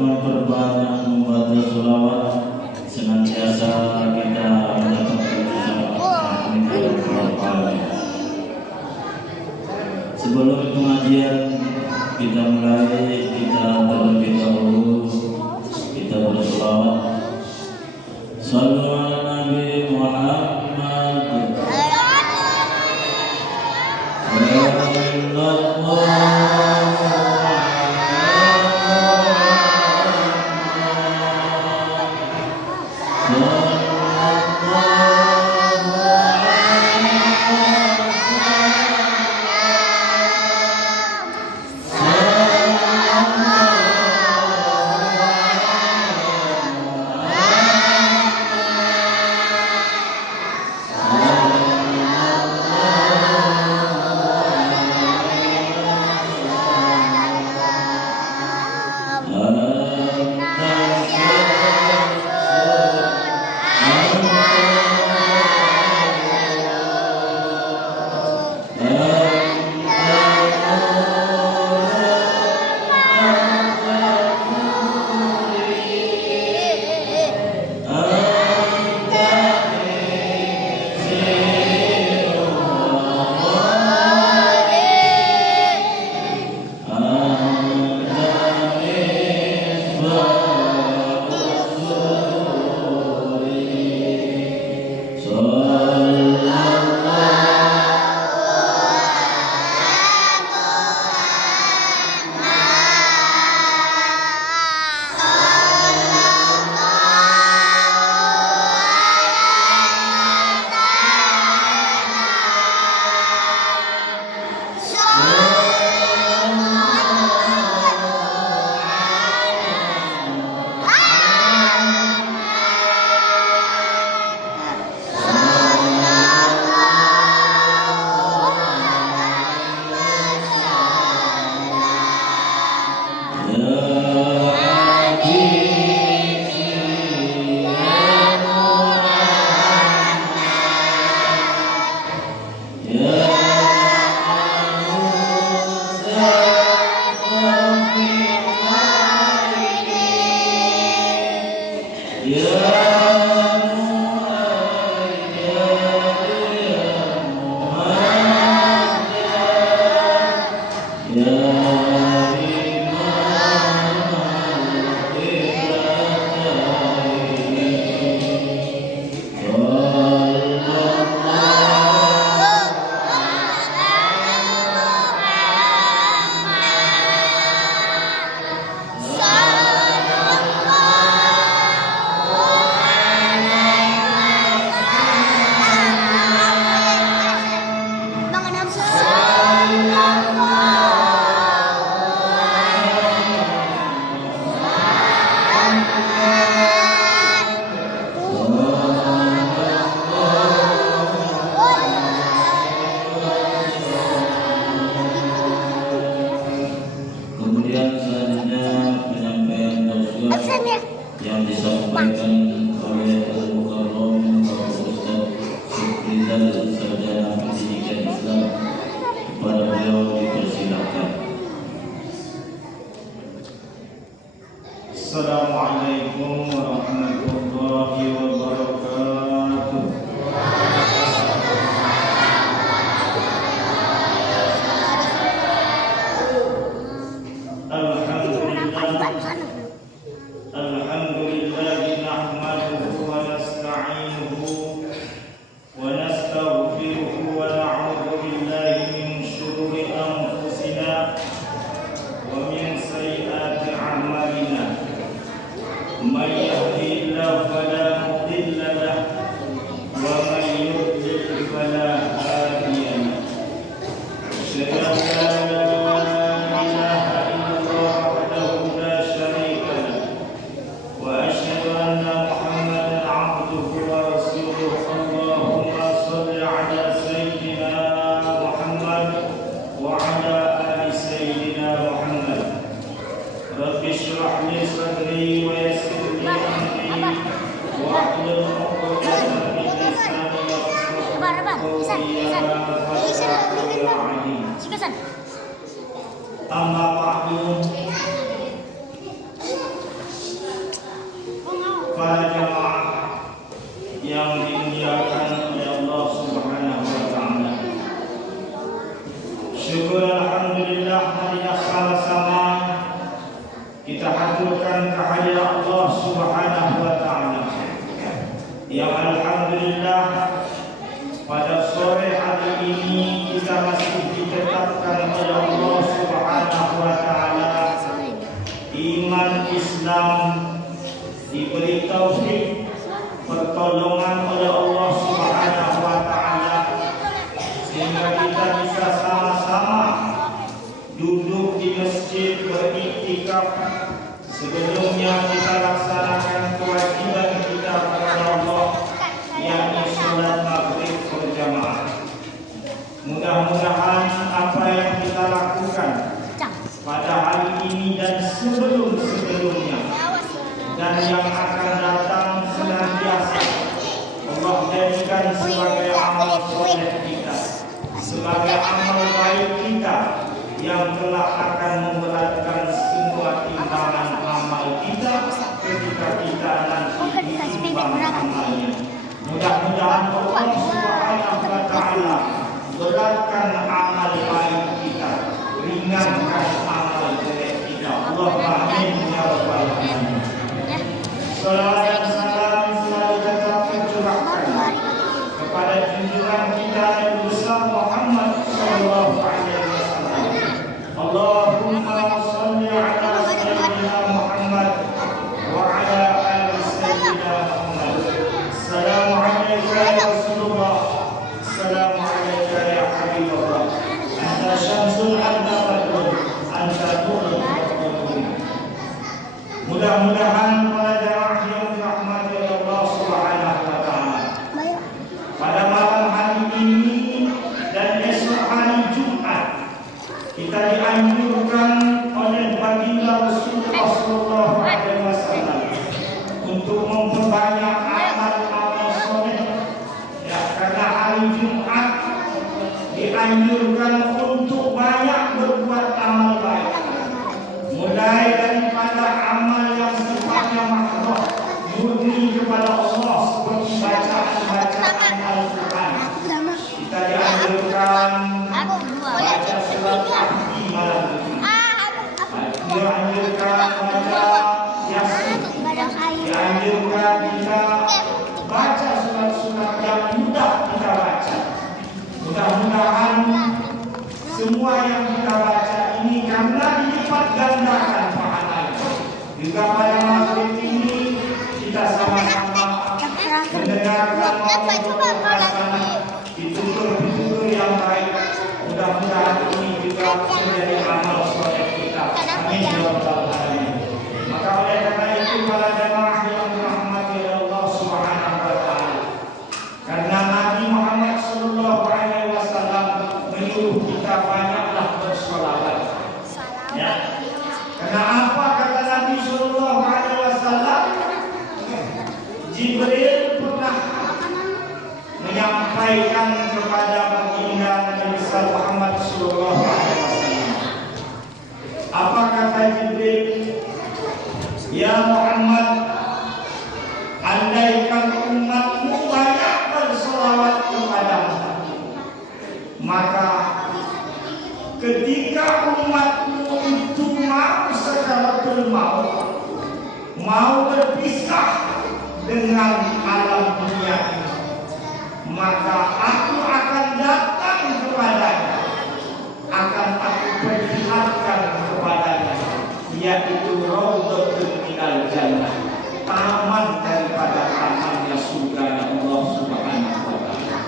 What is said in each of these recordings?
memperbanyak membaca sholawat, senantiasa kita mendapat kebersamaan berpahala. Sebelum pengajian kita mulai, kita terlebih dahulu kita bersolawat. Sallu ala Nabi Muhammad. Yang disampaikan oleh Al-Mukarram Bapak Ustaz Syukrizal Sarjana Pendidikan Islam, kepada beliau dipersilakan. Assalamualaikum warahmatullahi wabarakatuh. من يهده الله فلا مضل له ومن يضلل فلا هادي له. أشهد أن لا إله إلا الله وحده لا شريك له وأشهد أن محمدا عبده ورسوله. اللهم صل على سيدنا محمد وعلى آل سيدنا محمد. رب اشرح لي صدري ويسر لي أمري kita haturkan kehadiran Allah Subhanahu wa taala. Yang alhamdulillah pada sore hari ini kita masih ditetapkan oleh Allah Subhanahu wa taala iman Islam, diberi taufik pertolongan oleh Allah Subhanahu wa taala sehingga kita bisa sama-sama duduk di masjid beriktikaf. Sebelumnya kita laksanakan kewajiban kita kepada Allah, yakni salat maghrib berjamaah. Mudah-mudahan apa yang kita lakukan pada hari ini dan sebelum-sebelumnya dan yang akan datang senantiasa Allah jadikan sebagai amal soleh kita, sebagai amal baik kita yang telah akan memberatkan semua timbangan amal kita ketika kita nanti ditimbang amalnya. Mudah-mudahan Allah Subhanahu wa taala beratkan amal baik kita, ringankan amal jelek kita. Allahumma amin ya rabbal alamin. Salawat dan salam selalu tetap tercurahkan kepada junjungan kita yang besar Muhammad sallallahu alaihi wasallam. Allahumma shalli ala sayyidina Muhammad wa ala ali sayyidina Muhammad. Assalamu alayka ya Rasulullah, assalamu alayka ya Habibullah. Anta syamsul anta badrun, anta nurul mu'minin. Mudah-mudahan para jamaah yang dirahmati oleh Allah Subhanahu wa taala, pada malam hari ini dan esok hari Jumat kita dianjurkan oleh baginda Rasulullah sallallahu alaihi wasallam untuk memperbanyak amal-amal soleh. Ya, karena hari Jumat dianjurkan untuk banyak berbuat amal baik, mulai daripada amal yang sifatnya makruh murni kepada Allah seperti bacaan Al-Quran. Kita dianjurkan baca surat Al-Kahfi malam Jumat, dianjurkan baca Yasin, dianjurkan kita baca surat-surat yang mudah kita baca. Mudah-mudahan semua yang kita baca ini karena dilipat gandakan pahalanya. Juga pada maghrib ini kita sama-sama mendengarkan ditutur-ditutur yang baik. Mudah-mudahan ini juga menjadi amal soleh kita. Amin ya rabbal alamin. Maka oleh karena itu para jamaah yang dirahmati oleh Allah Subhanahu wa taala, karena Nabi Muhammad sallallahu alaihi wasallam menyuruh kita banyaklah bersolawat. Ya. Karena apa kata Nabi sallallahu alaihi wasallam? Jibril pernah menyampaikan kepada baginda Nabi besar Muhammad sallallahu alaihi wasallam. Apa kata Jibril? Ya Muhammad, andaikan umatmu banyak bersolawat kepadamu, maka ketika umatmu itu mau sekaratul maut, mau berpisah dengan alam dunia ini, maka aku akan datang kepadanya, akan aku perlihatkan kepadanya, yaitu raudhatun minal jannah, taman daripada tamannya surga Allah Subhanahu wa taala.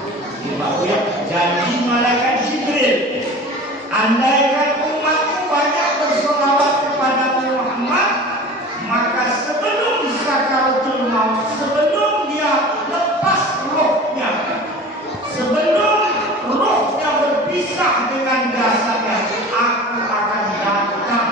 Ya, janji malaikat Jibril, andaikan umatku banyak bersolawat kepada Muhammad, maka sebelum sakaratul maut, sebelum dia lepas rohnya, sebelum rohnya berpisah dengan jasadnya, aku akan datang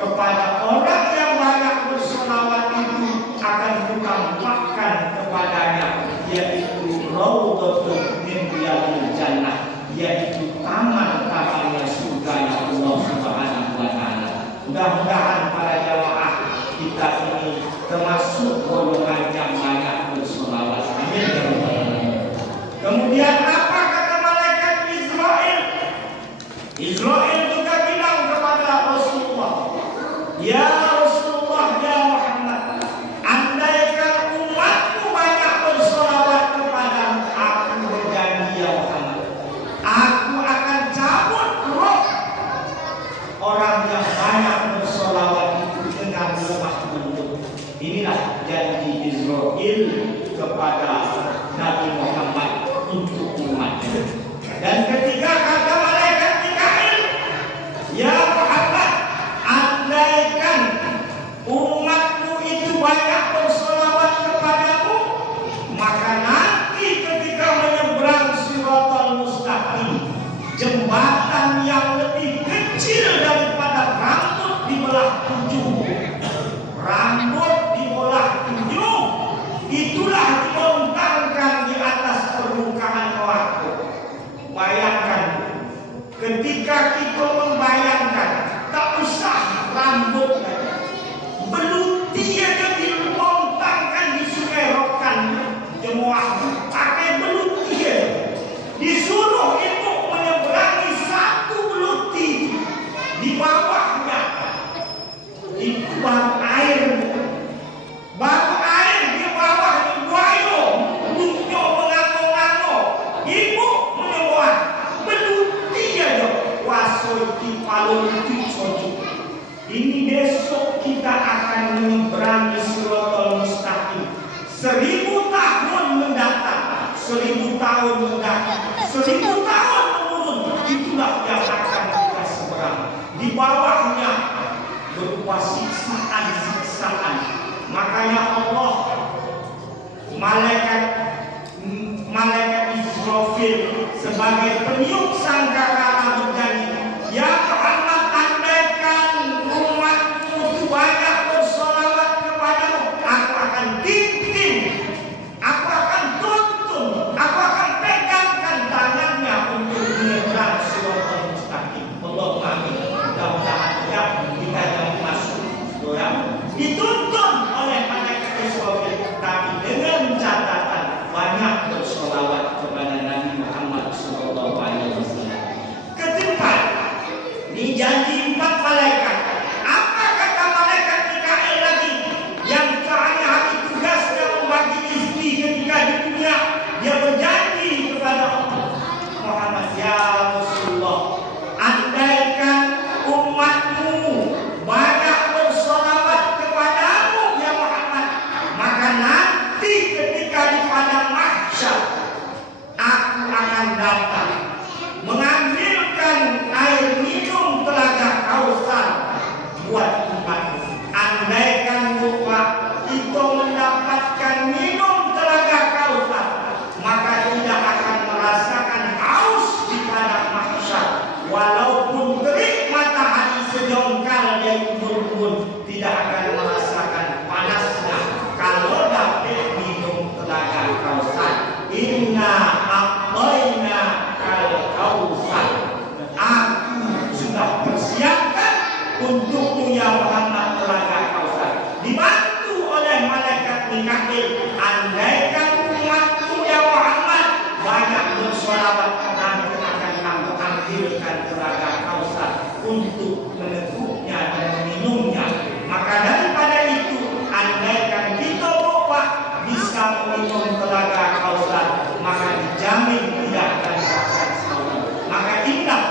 kepada orang yang banyak bersolawat itu, akan kutampakkan kepadanya, yaitu raudhatun min riyadil jannah, yaitu taman-tamannya surga Allah Subhanahu wa taala. Mudah-mudahan para jamaah kita ini termasuk golongan yang banyak bersolawat. Amin ya rabbal alamin. Kemudian apa kata malaikat Israel? Israel juga bilang kepada Rasulullah, ya umatmu itu banyak bersolawat kepadamu, maka nanti ketika menyeberang Shiratal Mustaqim, jembatan yang lebih kecil daripada rambut dibelah 7, rambut dibelah 7, itulah dibentangkan di atas permukaan waktu. Bayangkan, ketika kita membayangkan, tak usah rambut, beluti aja dibentangkan di Sungai Rokan, jemaah pakai beluti aja, disuruh ibu menyeberangi satu beluti, di bawahnya itu baru air, di bawah di buayo, mulutnya mengango-ango, ibu menyeberang beluti aja, wasoi di palung di soju. Ini besok kita akan menyeberangi Shiratal Mustaqim. 1000 tahun mendatang, 1000 tahun mendatang, 1000 tahun menurun, itulah yang akan kita seberang. Di bawahnya berupa siksaan. Makanya Allah, malaikat Israfil sebagai peniup sangkakala berjanji, ya Muhammad, andaikan umatmu itu banyak bersolawat kepadamu, aku akan timpin, aku akan tuntun, aku akan pegangkan tangannya untuk menyeberang Shiratal Mustaqim. Allahumma amin. Mudah-mudahan ya kita yang masuk dituntun oleh malaikat Israfil, tapi dengan catatan banyak bersolawat kepada Nabi Muhammad SAW. Keempat, dijanji 4 malaikat. Apa kata malaikat Mikail lagi? Yang sehari-hari tugasnya membagi istri ketika di dunia, dia berjanji kepada Allah, Muhammad, ya Rasulullah, andaikan umatmu banyak bersolawat kepadamu ya Muhammad, maka nanti ketika di padang mahsyar aku akan datang mengambilkan air minum telaga Kausar buat umatmu. Andaikan umat itu mendapatkan minum telaga Kausar, maka tidak akan merasakan haus di padang mahsyar. Walaupun terik matahari sejongkal dari embun-embun, tidak akan merasakan panasnya kalau dapat minum telaga Kausar. Inna a'tayna kal Kausar. Aku sudah persiapkan untukmu ya Muhammad telaga Kausar. Dibantu oleh malaikat Mikail, andaikan umatmu ya Muhammad banyak bersolawat, nanti akan kamu ambilkan telaga Kausar untuk meneguknya dan meminumnya. Maka daripada itu, andaikan kita bapak bisa meminum telaga Kausar, maka dijamin tidak akan dapat saudara. Maka ingat,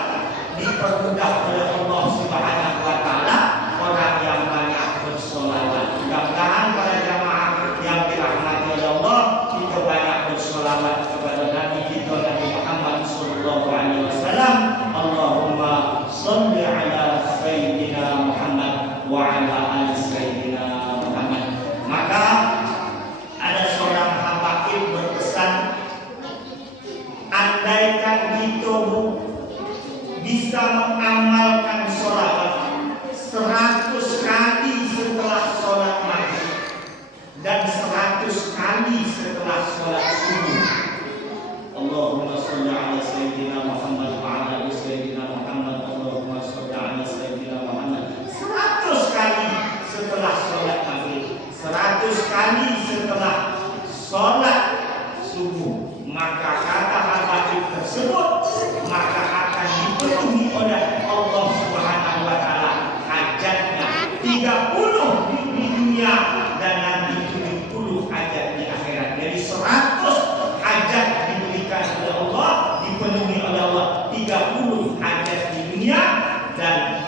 dipermudah oleh Allah Subhanahu wa Ta'ala orang yang banyak bersolawat. Mudah-mudahan para jamaah yang dirahmati oleh Allah, kita banyak bersolawat kepada Nabi kita Nabi Muhammad sallallahu alaihi wasallam. Allahumma shalli ala sayyidina Muhammad wa ala ali sayyidina Muhammad. Maka ada seorang habaib berpesan, andaikan kita bisa mengamalkan sholat 100 kali setelah sholat maghrib dan 100 kali setelah sholat subuh. Allahumma sholli ala sayyidina Muhammad wa ala ali sayyidina Muhammad. Allahumma sholli ala sayyidina Muhammad 100 kali setelah sholat maghrib, 100 kali setelah sholat subuh. Maka kata habaib tersebut, maka akan dipenuhi oleh Allah Subhanahu wa Ta'ala hajatnya 30 di dunia dan nanti 70 hajat di akhirat. Jadi 100 hajat diberikan oleh Allah, dipenuhi oleh Allah, 30 hajat di dunia dan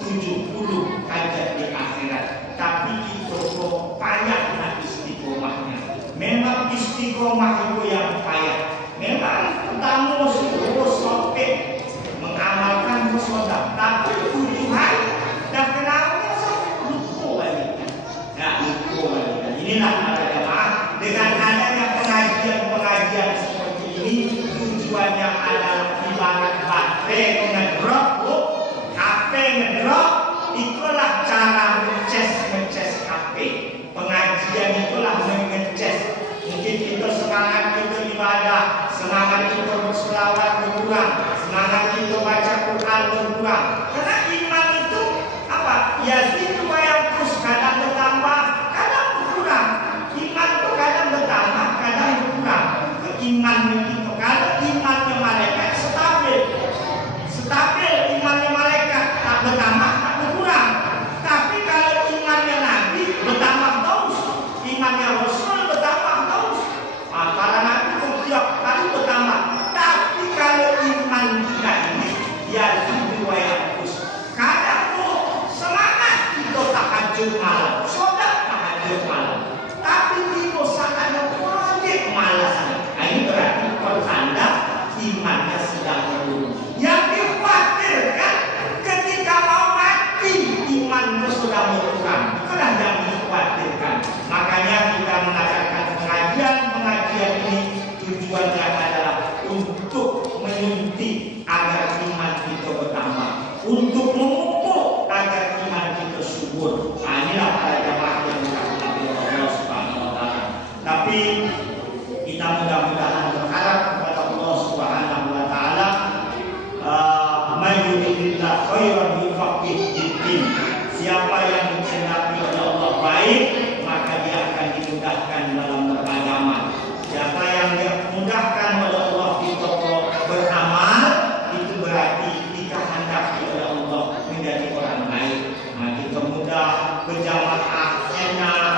70 hajat di akhirat. Tapi kita kok payah nak istiqomahnya. Memang istiqomah itu yang payah. Memang pertama suruh sampai mengamalkan sodak, tapi tujuan dan kenapa sampai lupa lagi. Inilah para jamaah, dengan adanya pengajian seperti ini tujuannya adalah ibarat baterai ngedrop, HP ngedrop, itulah cara ngecas HP. Pengajian itulah mengecas. Mungkin kita semangat kita ibadah, semangat kita berselawat berkurang, semangat kita baca Quran berkurang. Karena iman itu apa? Yazidu wa yanqus, kadang bertambah, kadang berkurang. Iman itu kadang bertambah, kadang berkurang. Iman itu kalau imannya malaikat stabil imannya malaikat, tak bertambah, tak berkurang. Tapi kalau imannya nabi bertambah terus, imannya rasul bertambah terus. Para nabi setiap kali bertambah. Tapi kalau iman kita ini yazidu wa yanqus. Kadang semangat kita tahajud malam, solat tahajud malam. Tapi kita sangat wajib malas. Ini berarti pertanda imannya sedang menurun. Yang dikhawatirkan ketika mau mati imannya sudah berkurang. Itulah yang dikhawatirkan. Makanya kita mengadakan pengajian ini tujuannya adalah untuk menyuntik agar iman kita bertambah, untuk memupuk agar iman kita subur. Inilah para jamaah yang dirahmati Allah Subhanahu wa taala. Tapi kita mudah-mudahan berharap kepada Allah Subhanahu wa taala, may yuridillahu khairan yufaqqih fid-din. Siapa yang dikehendaki oleh Allah baik, maka dia akan dimudahkan dalam beragama. Siapa yang dimudahkan oleh Allah untuk beramal, itu berarti dikehendaki oleh Allah menjadi orang baik. Kita mudah berjamaah, enak,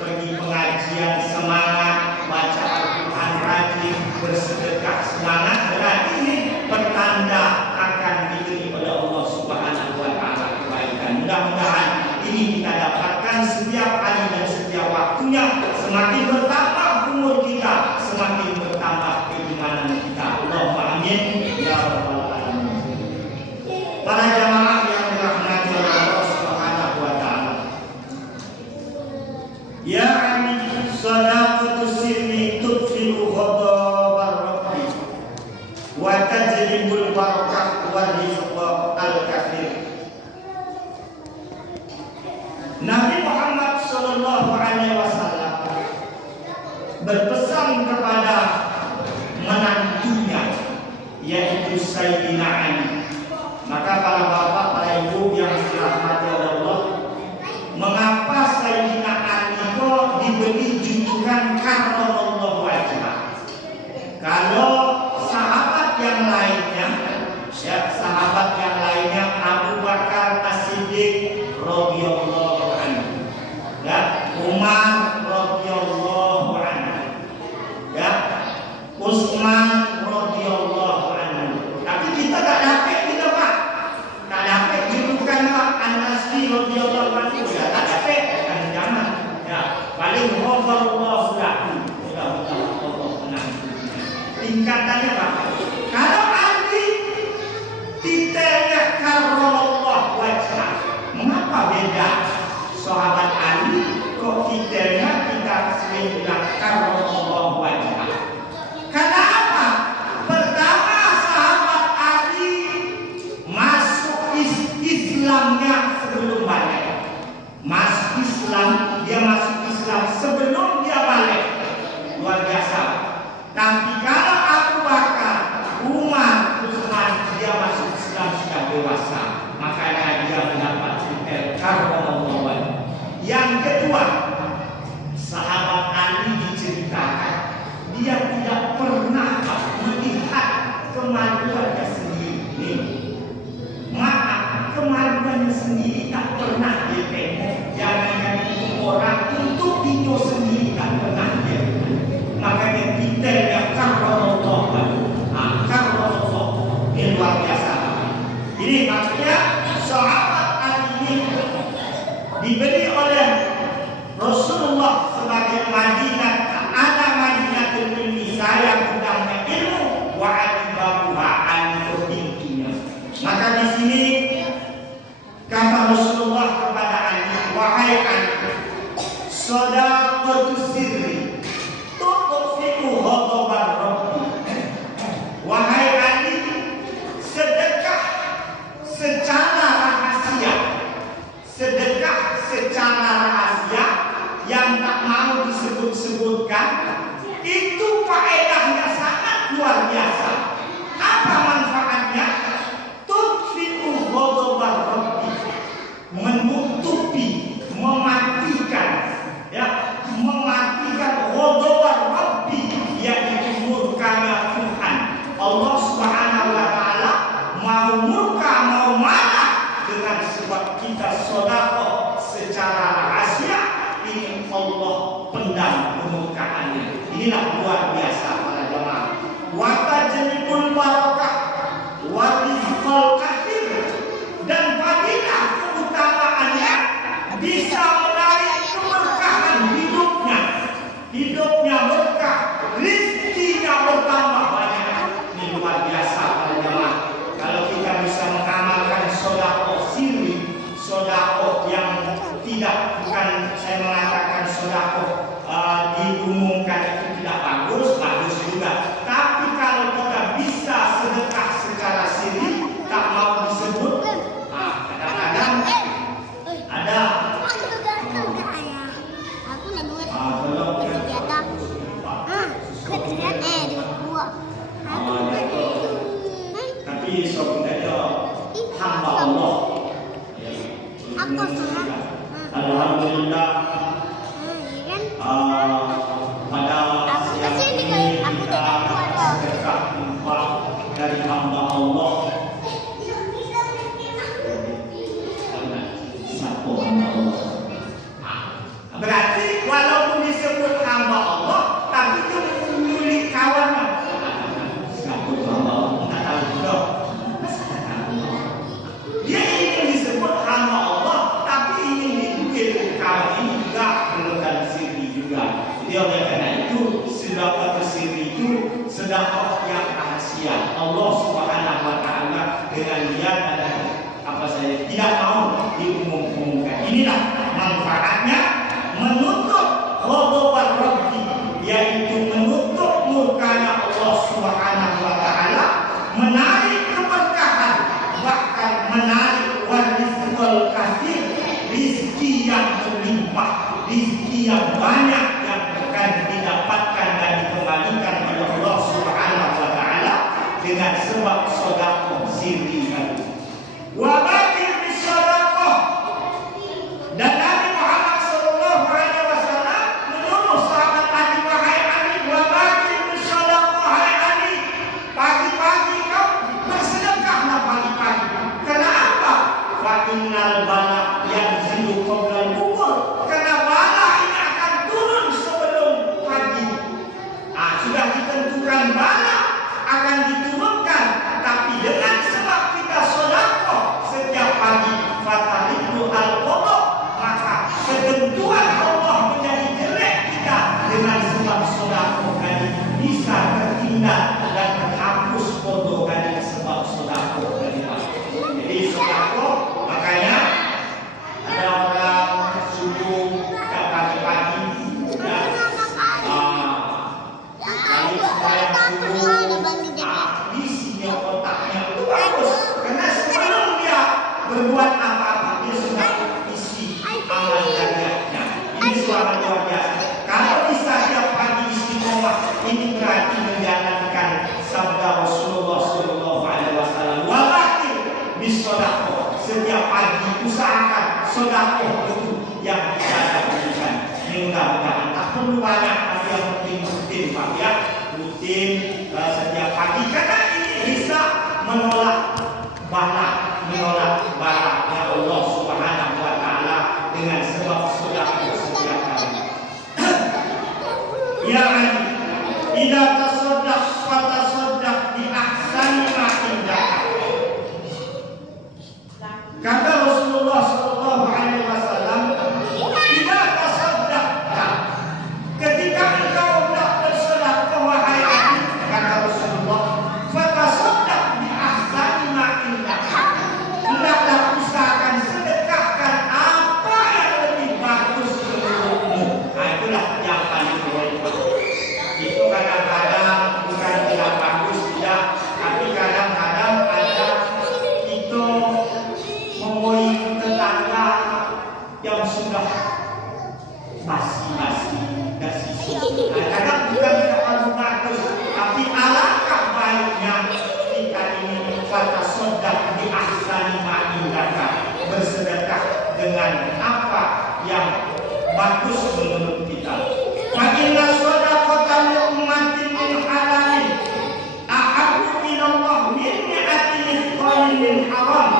pergi pengajian semangat, baca Al-Quran rajin, bersedekah semangat, berarti ini pertanda akan diberi oleh Allah Subhanahu wa taala kebaikan. Mudah-mudahan ini kita dapatkan setiap hari dan setiap waktunya. Semakin bertambah umur kita, semakin bertambah keimanan kita. Allahumma amin ya rabbal alamin. Para jamaah yang dirahmati oleh Allah Subhanahu wa taala, ya sadaqatu sirri tudfi'u ghadabar rabbi wa tajlibul barakah wa rizqa al-kathir. Nabi Muhammad sallallahu alaihi wasallam berpesan kepada menantunya, yaitu Sayyidina Ali. Maka para bapak, para ibu yang dirahmati oleh Allah, mengapa Sayyidina Ali kok diberi julukan karramallahu wajhah? Kalau sahabat yang lainnya, sahabat yang lainnya Abu Bakar As-Siddiq radhiyallahu anhu, Umar radhiyallahu anhu, Utsman radhiyallahu anhu. Tapi kita tak dapat kita Pak, tak dapat julukan An-Nasri radhiyallahu anhu. Tak dapat kan jangan. Paling ghafarallahu lahu. Mudah-mudahan Allah menang. Tingkatannya Pak. Kalau Ali titelnya karramallahu wajhah, mengapa beda? Sahabat Ali kok titelnya kita sering bilang karramallahu wajhah. Karena apa? Pertama, sahabat Ali masuk Islamnya sebelum balik. Masuk Islam, dia masuk Islam sebelum dia balik. Luar biasa. Tapi kalau Abu Bakar, Umar, Utsman, dia masuk Islam sudah dewasa, makanya dia mendapat titel karramallahu wajhah. Yang kedua, sahabat Ali diceritakan dia tidak pernah melihat kemaluannya sendiri. Maaf, kemaluannya sendiri tak pernah dia tengok. Jangan itu orang untuk video sendiri tak pernah dia. Makanya titelnya karramallahu wajhah. Karramallahu, ini luar biasa. Ini maksudnya sahabat Ali ini diberi oleh Rasulullah sebagai Madinah, ada Madinatul Ilmi, saya gudangnya ilmu, wa alibabuha, alif pintunya. Maka di sini kata Rasulullah kepada Ali, wahai Ali, sadaqat secara rahasia yang tak mau disebut-sebutkan, itu faedahnya sangat luar biasa. Apa manfaatnya? Tudfi'u ghadabar rabbi, menutupi, mematikan, ya, mematikan ghadabar rabbi, yaitu murkanya Tuhan. Allah Subhanahu wa taala mau murka, mau marah dengan sebab kita sedekah secara rahasia. Ini Allah pendam kemurkaannya. Inilah luar biasa para jemaah. Wa tajlibul barakah wa rizqul katsir, dan fadilah keutamaannya bisa menarik keberkahan hidupnya berkah, rezekinya bertambah banyak. Ini luar biasa para jemaah. Kalau kita bisa mengamalkan sedekah sirri, sedekah yang bukan saya mengatakan sedekah diumumkan itu tidak bagus juga. Tapi kalau kita bisa sedekah secara sirri, tak mau disebut, kadang-kadang ada tapi sebenarnya hamba Allah. Alhamdulillah, pada siang ini kita sedekah infak dari hamba Allah. Satu hamba Allah. Berarti walaupun disebut hamba Allah, tapi itu milik kawannya. Satu hamba Allah, kita tahu juga. Dia ingin disebut hamba Allah, tapi ingin diduit kawan ini juga perlukan sirri juga. Jadi oleh karena itu sedekah sirri itu sedekah yang rahasia. Allah Subhanahu wa taala dengan dia dan apa saja tidak mau diumumkan. Inilah manfaatnya menutup ghadabar rabbi, yaitu menutup murkanya Allah Subhanahu wa taala, menarik keberkahan, bahkan menarik warizqul katsir, rizki yang berlimpah, rizki yang banyak yang akan didapatkan dan dikembalikan oleh Allah Subhanahu wa taala dengan sebab sedekah sirri tadi. Wa batil bisadaqah, dan Nabi Muhammad sallallahu alaihi wasallam menyuruh sahabat Ali, wahai Ali, wa batil bisadaqah, hai Ali, pagi-pagi kau bersedekahlah pagi-pagi. Kenapa? Fa innal bala yanzilu qabla al-bukur, karena bala ini akan turun sebelum pagi. Sudah ditentukan bala akan diturunkan, tapi dengan sebab kita sedekah setiap pagi, fataridu al-qadha, maka ketentuan Allah menjadi jelek kita dengan sebab sedekah tadi bisa terhindar dan terhapus qadha tadi sebab sedekah tadi. Jadi sedekah, makanya ada orang subuh dan pagi-pagi ya, kali sembahyang subuh, isinya otaknya itu bagus, karena sebelum dia berbuat apa-apa dia sudah isi amal jariahnya. Ini suara luar biasa. Kalau bisa tiap pagi istiqomah, ini berarti menjalankan sabda Rasulullah Sallallahu Alaihi Wasallam. Walakin bisedekah, setiap pagi usahakan sedekah itu yang bisa lakukan. Mudah-mudahan tak perlu banyak, tapi yang penting rutin Pak ya, rutin setiap pagi, karena ini bisa menolak balaknya Allah Subhanahu wa taala dengan sebab sedekah setiap hari. Ya Ali, idza tasaddaq fatasaddaq bi ahsani ma indaka. Kata Rasulullah sallallahu alaihi wasallam, idza tasaddaqta, ketika engkau hendak bersedekah wahai Ali, kata Rasulullah, fatasaddaq bi ahsani ma indaka. Hendaklah usahakan sedekahkan apa yang lebih bagus menurutmu. Itulah yang paling baik. sudah basi-basi, dan sisa. Kadang bukan kita bagus, tapi alangkah baiknya ketika ini kata sodak di ahsani ma'indaka, bersedekah dengan apa yang bagus menurut kita. Fa'inna sodaqatan lu'ummatin min halalin a'abu ilallah min ni'ati mithqalin min haram.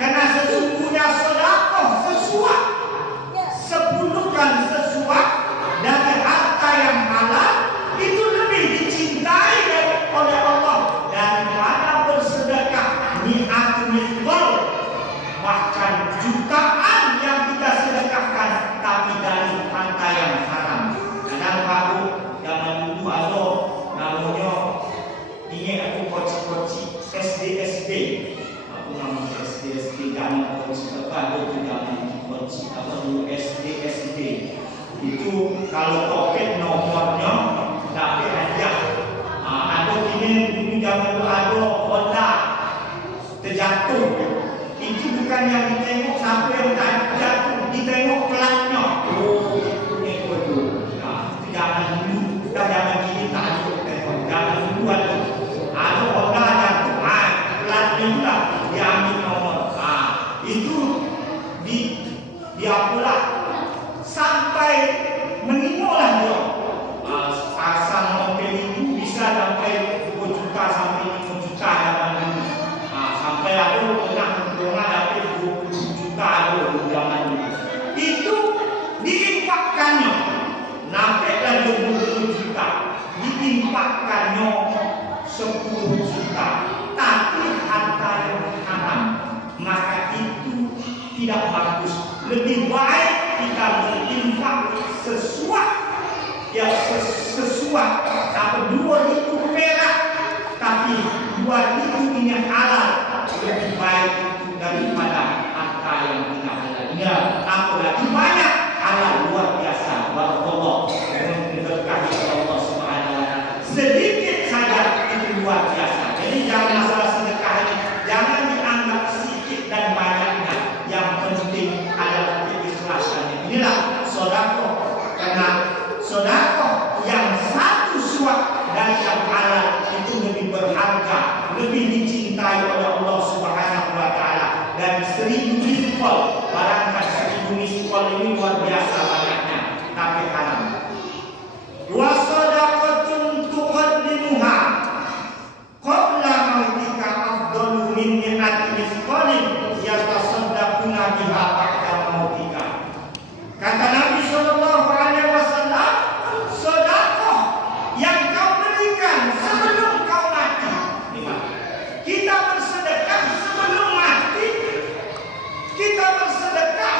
Karena sesungguhnya sodakoh sesuatu, sepuluhkan sesuatu dari harta yang halal itu lebih dicintai oleh Allah daripada bersedekah ni'ati mithqal, bahkan jutaan yang kita sedekahkan tapi dari harta yang haram. Kadang aku zaman dulu ada namanya ini aku koci-koci SD aku namanya SD zaman koci apa itu zaman koci apa dulu SD itu kalau topik nomornya dapat hadiah. Ada ini dulu zaman dulu ada Honda terjatuh. Itu bukan yang ditengok sampai yang tak jatuh, ditengok pelannya. Oh, ini itu. Nah, itu jangan dulu. Kita jangan gini tak ada tengok. Jangan dulu ada. Ada orang jatuh, pelannya juga diambil nomor. Itu diapalah sampai menimolah dia. Asal mobil itu bisa sampai 2 juta sampai 5 juta zaman dulu. Sampai ada pernah dapat 20 juta zaman dulu. Itu diimpakkannya nampaklah 20 juta, diimpakkannya 10 juta, tapi harta yang haram, maka itu tidak bagus. Lebih baik kita berinfak sesuatu dapat 2.000 perak, tapi 2.000 minyak halal lebih baik itu daripada harta yang tidak halal. Ya, apalagi banyak halal luar biasa. Barakallah, memberkahi Allah Subhanahu wa taala. Sedikit saja itu luar biasa. Jadi jangan masalah sedekah ini jangan dianggap sedikit dan banyaknya. Yang penting adalah keikhlasannya. Inilah sedekah, karena sedekah yang satu suap dari yang halal itu lebih berharga, lebih dicintai oleh Allah Subhanahu wa taala. Dan 1000 miskol, barangkali 1000 miskol ini luar biasa banyaknya, tapi haram. Wa shadaqatun tuqaddimuha qabla mautika afdalu min mi'ati misqalin yatasaddaquna biha ba'da mautika. Kata Nabi sallallahu alaihi wasallam, sedekah yang kau berikan sebelum kau mati. Kita bersedekah sebelum mati. Kita bersedekah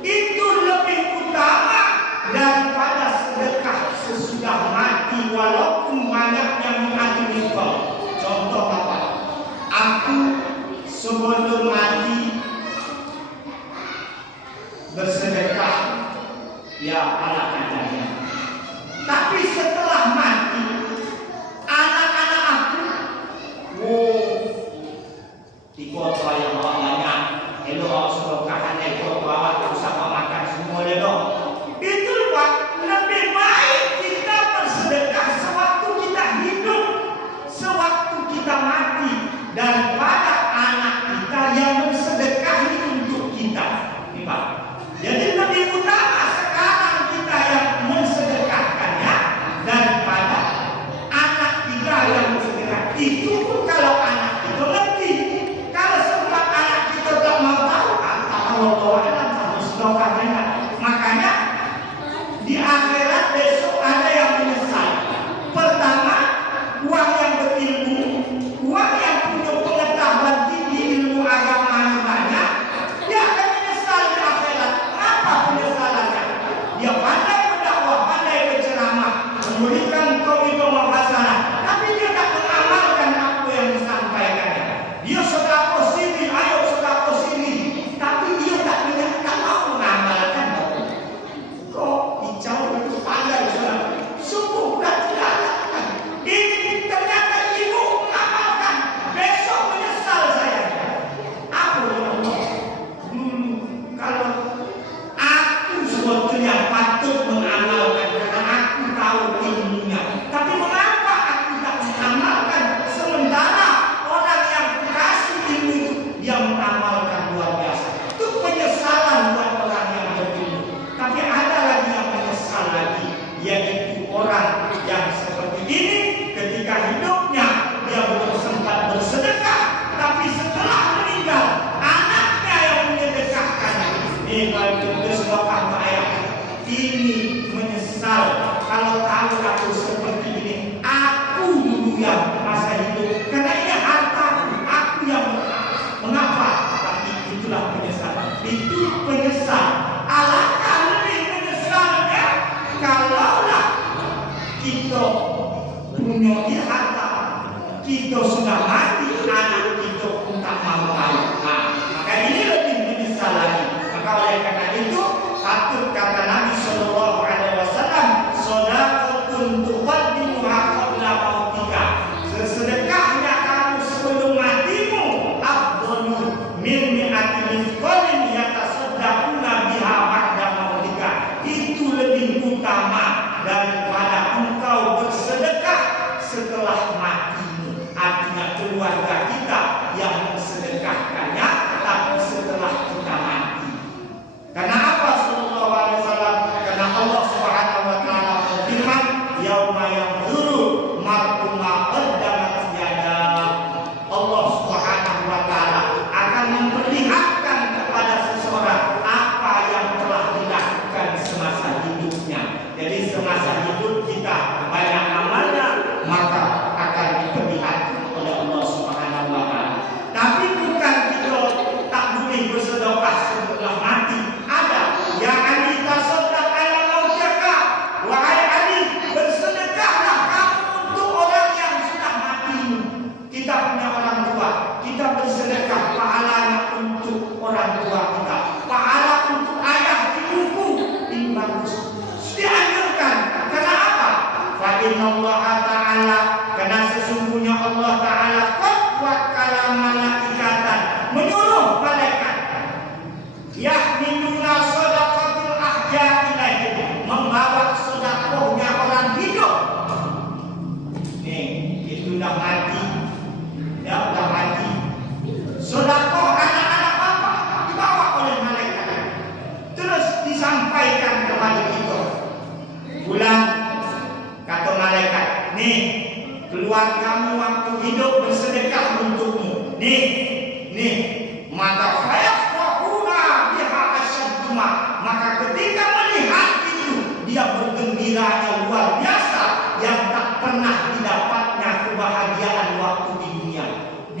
itu lebih utama daripada sedekah sesudah mati, walaupun banyaknya mi'ati misqal. Contoh apa? Aku sebelum mati bersedekah, ya ala kadarnya. Tapi setelah mati, anak-anak aku, di kota yang banyak, elok sedekahan di kota awak tak usah makan semua dia dong. Itu Pak, lebih baik kita bersedekah sewaktu kita hidup, sewaktu kita mati, daripada anak kita yang bersedekah untuk kita. Ini Pak. Jadi lebih utama sekarang kita yang mensedekahkannya daripada anak kita yang bersedekah. Itu pun kalau anak itu ngerti. Kalau sempat anak kita tak mau tahu, Allah harus doakannya. Makanya di akhirat besok ada yang menyesal. Pertama, uang yang berilmu, uang yang punya pengetahuan tinggi, ilmu agama yang banyak, dia akan menyesal di akhirat. Apa penyesalannya? Dia pandai berdakwah, pandai berceramah, memberikan kau itu masalah, tapi dia tak mengamalkan apa yang disampaikannya. Dia sedekah sini, ayo sedekah sini, tapi dia tak mau mengamalkan. Kok hijau itu Ini kalau bersedekah ke ayah, ini menyesal kalau tahu aku seperti ini. Aku dulu yang masa itu, karena ini harta aku yang mengapa? Tapi itulah penyesalan. Itu penyesal. Alangkah lebih menyesalnya kalaulah kita punya harta, kita sudah mati, anak kita pun tak mau tahu. Maka ini lebih menyesal lagi. Maka oleh karena itu patut kata Nabi Shallallahu Alaihi Wasallam, sedekahun tuqaddimuha qabla mautika. Sedekahnya kamu sebelum matimu afdalu min mi'ati mithqalin yatasaddaquna biha ba'da mautika. Itu lebih utama daripada engkau bersedekah setelah matimu. Artinya keluarga kita yang mensedekahkannya, tapi setelah kita mati. Karena apa sallallahu alaihi wasallam? Karena Allah Subhanahu wa taala berfirman, yauma yanzuru mar'u ma qaddamat yada. Allah Subhanahu wa taala akan memperlihatkan kepada seseorang apa yang telah dilakukan semasa hidupnya. Jadi semasa hidup kita banyak amalnya, maka akan diperlihatkan oleh Allah Subhanahu wa taala. Tapi bukan kita tak boleh bersedekah setelah mati. Ada yang Ali tasaddaq ala mautaka. Wahai Ali, bersedekahlah kamu untuk orang yang sudah mati. Kita punya orang tua, kita bersedekah pahalanya untuk orang tua kita, pahala untuk ayah ibuku. Ini bagus, dianjurkan. Karena apa? Fa innallaha ta'ala, karena sesungguhnya Allah Ta'ala qad wakkala malaikatan, menyuruh malaikat yahmiluna shadaqatil ahya ilaihim, membawa sedekahnya orang hidup. Nih, itu udah mati. Ya, udah mati. Sedekah anak-anak bapak dibawa oleh malaikat. Terus disampaikan kepada kita. Bulan, kata malaikat, nih, keluargamu waktu hidup bersedekah untukmu. Nih, maka fayafrahuna biha asyadduma. Maka ketika melihat itu, dia bergembiranya luar biasa yang tak pernah didapatnya kebahagiaan waktu di dunia.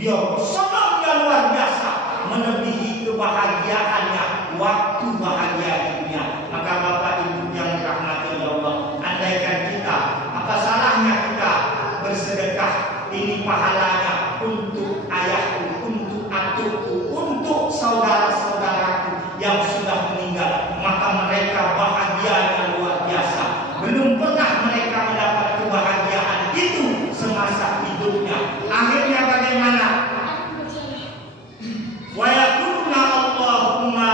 Dia senangnya luar biasa, melebihi kebahagiaannya waktu bahagia di dunia. Maka Bapak Ibu yang dirahmati Allah, andaikan kita, apa salahnya kita bersedekah? Ini pahalanya untuk ayahku, untuk atuku, untuk saudara-saudaraku yang sudah meninggal. Maka mereka bahagianya luar biasa. Belum pernah mereka mendapat kebahagiaan itu semasa hidupnya. Akhirnya bagaimana? Wa yaquluna Allahumma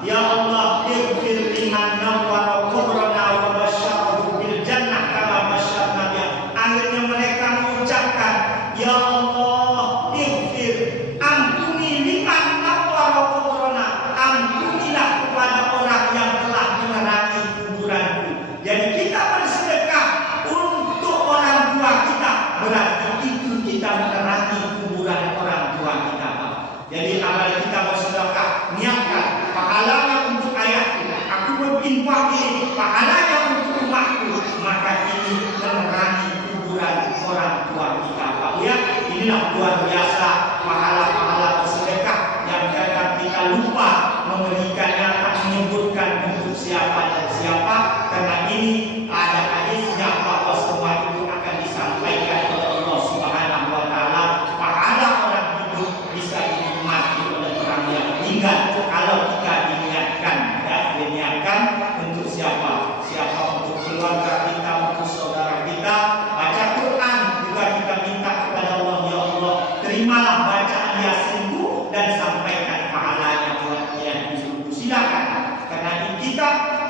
ya Allah ighfir liman nawwara qabrana wa basyarahu bil jannah kama basyarna biha. Akhirnya mereka mengucapkan, ya Allah ighfir, ampuni liman nawwara qabrana, ampunilah kepada orang yang telah menerangi kuburanku. Jadi kita bersedekah untuk orang tua kita, berarti itu kita menerangi kuburan orang tua kita. Jadi amal kita bersedekah, niatkan pahalanya untuk ayahku, aku berinfak ini pahalanya untuk umatku, maka ini menerangi kuburan orang tua kita. Pak ya, inilah luar biasa pahala-pahala bersedekah yang kadang kita lupa memberikannya, tak menyebutkan untuk siapa dan siapa. Karena ini ada hadisnya bahwa semua itu akan disampaikan oleh Allah Subhanahu wa taala. Pahala orang hidup bisa dinikmati oleh orang yang meninggal kalau kita diniatkan, ya, diniatkan untuk siapa? Siapa? Untuk keluarga kita, untuk saudara kita. Baca Quran juga kita minta kepada Allah, ya Allah, terimalah bacaan Yasinku dan sampaikan pahalanya buat yang hidup. Silakan, karena kita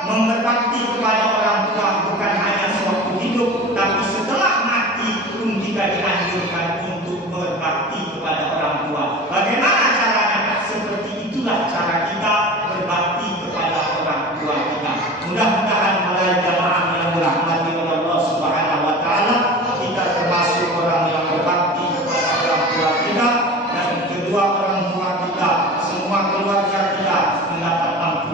berbakti kepada orang tua bukan hanya sewaktu hidup, tapi setelah mati pun kita dianjurkan untuk berbakti kepada orang tua. Bagaimana caranya? Seperti itulah cara kita berbakti kepada orang tua kita. Mudah-mudahan para jamaah yang dirahmati oleh Allah Subhanahu wa taala, kita termasuk orang yang berbakti kepada orang tua kita, dan kedua orang tua kita, semua keluarga kita mendapat ampunan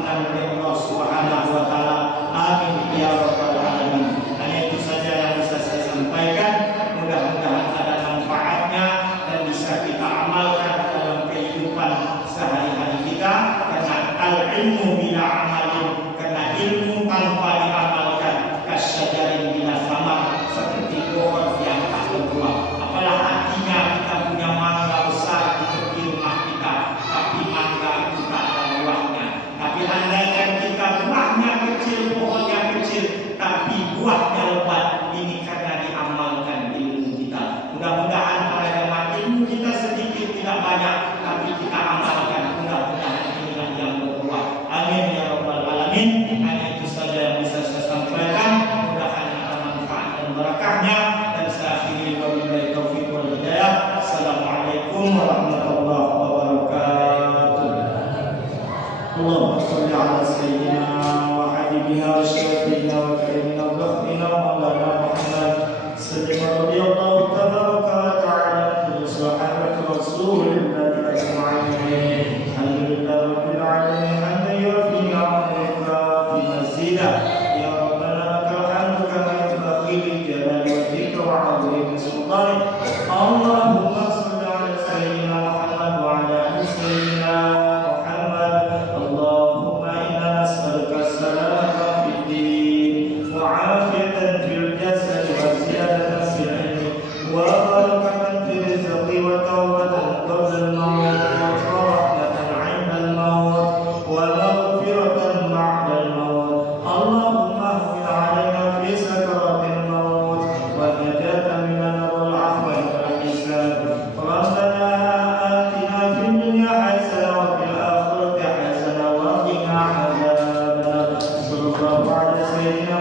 alamin. Hanya itu saja yang bisa saya sampaikan. Mudah-mudahan ada manfaat dan barakahnya. Dan saya akhiri wabillahi taufiq wal hidayah. Assalamualaikum warahmatullahi wabarakatuh. Allahumma shalli ala sayyidina wa habibina wa syafiina wa karimina wa dhafina wa maulana Muhammad sallallahu radhiyallahu tabaraka wa ta'ala min sahabati Rasulillah ajma'in. Alhamdulillah rabbil alamin hamdan yuwaffi ni'amatika fi mazidah. Ya rabbana lakal hamdu kama yanbaghi li jalali wajhika wa 'azimi sultanik. Allahumma shalli ala sayyidina Muhammad wa ala ali sayyidina Muhammad. Allahumma inna nas'aluka salamatan fid din wa 'afiyatan fil jasad wa ziyadatan fil ilmi wa barakatan fil rizqi wa tawbatan qabla al-maut wa rahmatan 'inda al-maut wa maghfiratan ba'da al-maut. Allahumma hwin 'alaina fi sakaratil maut wa najatan minan nar wal 'afwa wal hisab. Rabbana atina fid dunya hasanah wa fil akhirati hasanah wa qina adzabannar. Sallallahu ala sayyidina